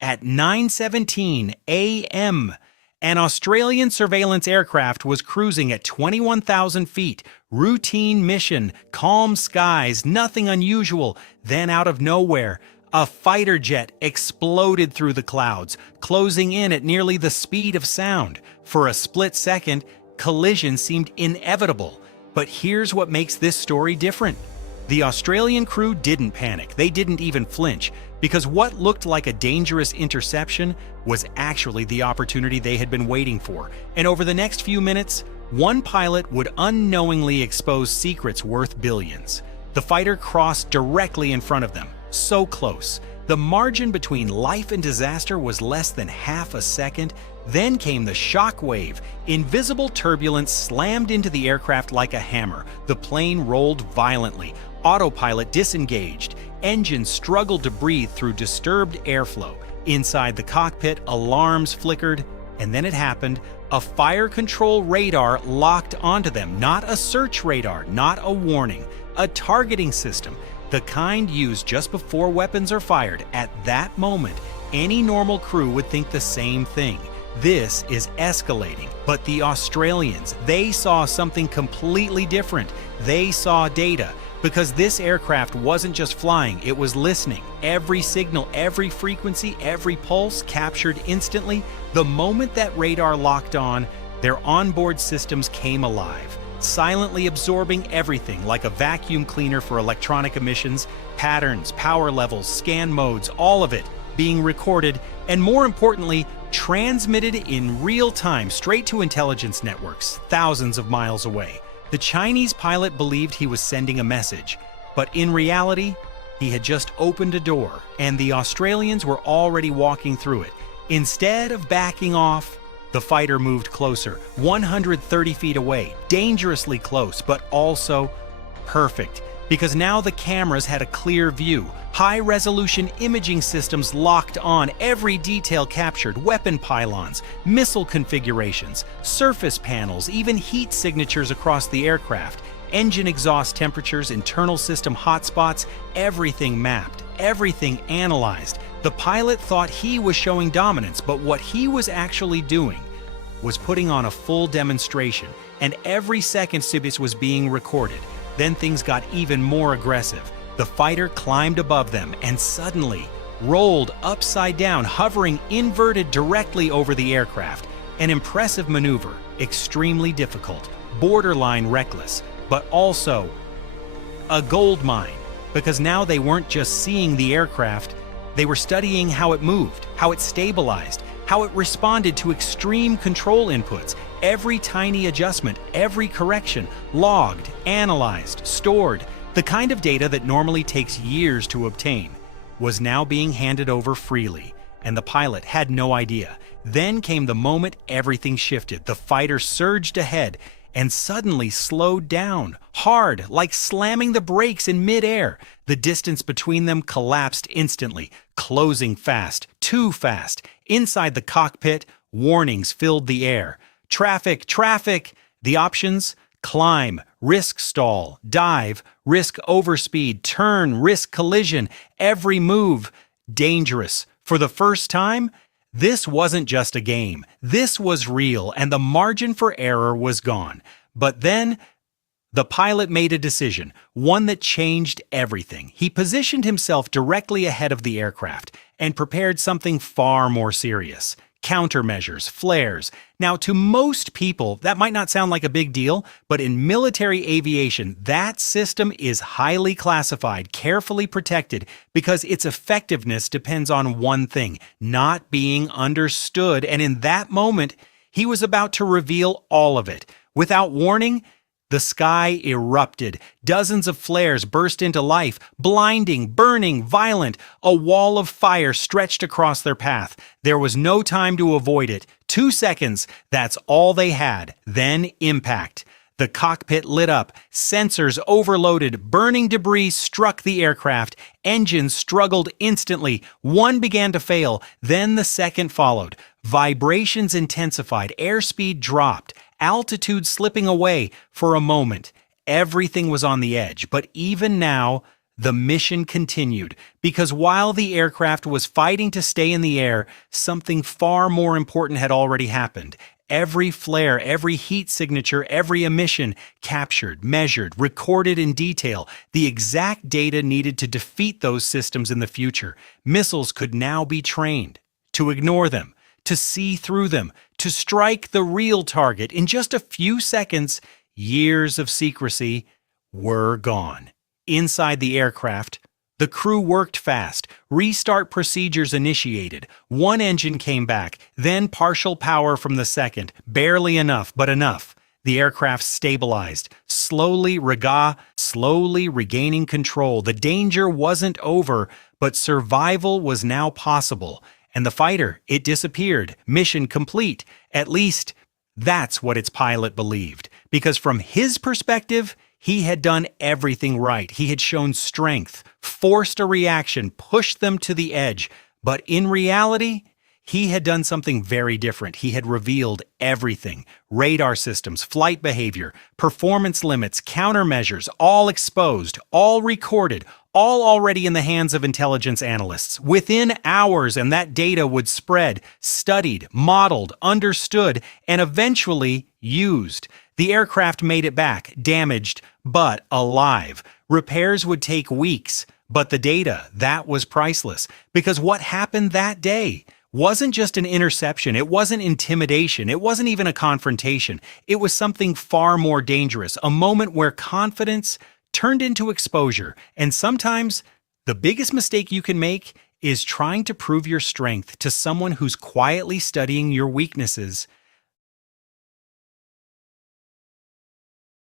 At 9:17 a.m., an Australian surveillance aircraft was cruising at 21,000 feet. Routine mission, calm skies, nothing unusual. Then out of nowhere, a fighter jet exploded through the clouds, closing in at nearly the speed of sound. For a split second, collision seemed inevitable. But here's what makes this story different. The Australian crew didn't panic. They didn't even flinch, because what looked like a dangerous interception was actually the opportunity they had been waiting for. And over the next few minutes, one pilot would unknowingly expose secrets worth billions. The fighter crossed directly in front of them, so close. The margin between life and disaster was less than half a second. Then came the shockwave. Invisible turbulence slammed into the aircraft like a hammer. The plane rolled violently. Autopilot disengaged. Engines struggled to breathe through disturbed airflow. Inside the cockpit, alarms flickered, and then it happened. A fire control radar locked onto them. Not a search radar, not a warning. A targeting system, the kind used just before weapons are fired. At that moment, any normal crew would think the same thing. This is escalating. But the Australians, they saw something completely different. They saw data. Because this aircraft wasn't just flying, it was listening. Every signal, every frequency, every pulse captured instantly. The moment that radar locked on, their onboard systems came alive, silently absorbing everything like a vacuum cleaner for electronic emissions, patterns, power levels, scan modes, all of it being recorded, and more importantly, transmitted in real time straight to intelligence networks thousands of miles away. The Chinese pilot believed he was sending a message, but in reality, he had just opened a door, and the Australians were already walking through it. Instead of backing off, the fighter moved closer, 130 feet away, dangerously close, but also perfect, because now the cameras had a clear view. High-resolution imaging systems locked on, every detail captured, weapon pylons, missile configurations, surface panels, even heat signatures across the aircraft, engine exhaust temperatures, internal system hotspots, everything mapped, everything analyzed. The pilot thought he was showing dominance, but what he was actually doing was putting on a full demonstration, and every second Sibis was being recorded. Then things got even more aggressive. The fighter climbed above them and suddenly rolled upside down, hovering inverted directly over the aircraft. An impressive maneuver, extremely difficult, borderline reckless, but also a gold mine, because now they weren't just seeing the aircraft, they were studying how it moved, how it stabilized, how it responded to extreme control inputs. Every tiny adjustment, every correction, logged, analyzed, stored. The kind of data that normally takes years to obtain was now being handed over freely, and the pilot had no idea. Then came the moment everything shifted. The fighter surged ahead and suddenly slowed down, hard, like slamming the brakes in midair. The distance between them collapsed instantly, closing fast, too fast. Inside the cockpit, warnings filled the air. Traffic, traffic! The options? Climb, risk stall, dive, risk overspeed, turn, risk collision. Every move, dangerous. For the first time, this wasn't just a game. This was real, and the margin for error was gone. But then, the pilot made a decision, one that changed everything. He positioned himself directly ahead of the aircraft and prepared something far more serious. Countermeasures, flares. Now, to most people, that might not sound like a big deal, but in military aviation, that system is highly classified, carefully protected, because its effectiveness depends on one thing: not being understood. And in that moment, he was about to reveal all of it. Without warning, the sky erupted. Dozens of flares burst into life, blinding, burning, violent. A wall of fire stretched across their path. There was no time to avoid it. 2 seconds, that's all they had. Then impact. The cockpit lit up. Sensors overloaded. Burning debris struck the aircraft. Engines struggled instantly. One began to fail. Then the second followed. Vibrations intensified. Airspeed dropped. Altitude slipping away. For a moment, everything was on the edge, but even now, The mission continued, because while the aircraft was fighting to stay in the air, something far more important had already happened. Every flare, every heat signature, every emission captured, measured, recorded in detail the exact data needed to defeat those systems in the future. Missiles could now be trained to ignore them, to see through them, to strike the real target. In just a few seconds, years of secrecy were gone. Inside the aircraft, the crew worked fast. Restart procedures initiated. One engine came back, then partial power from the second. Barely enough, but enough. The aircraft stabilized, slowly regaining control. The danger wasn't over, but survival was now possible. And the fighter, it disappeared. Mission complete. At least, that's what its pilot believed. Because from his perspective, he had done everything right. He had shown strength, forced a reaction, pushed them to the edge. But in reality, he had done something very different. He had revealed everything. Radar systems, flight behavior, performance limits, countermeasures, all exposed, all recorded, all already in the hands of intelligence analysts. Within hours, and that data would spread, studied, modeled, understood, and eventually used. The aircraft made it back, damaged, but alive. Repairs would take weeks, but the data, that was priceless. Because what happened that day wasn't just an interception, it wasn't intimidation, it wasn't even a confrontation. It was something far more dangerous, a moment where confidence turned into exposure. And sometimes, the biggest mistake you can make is trying to prove your strength to someone who's quietly studying your weaknesses.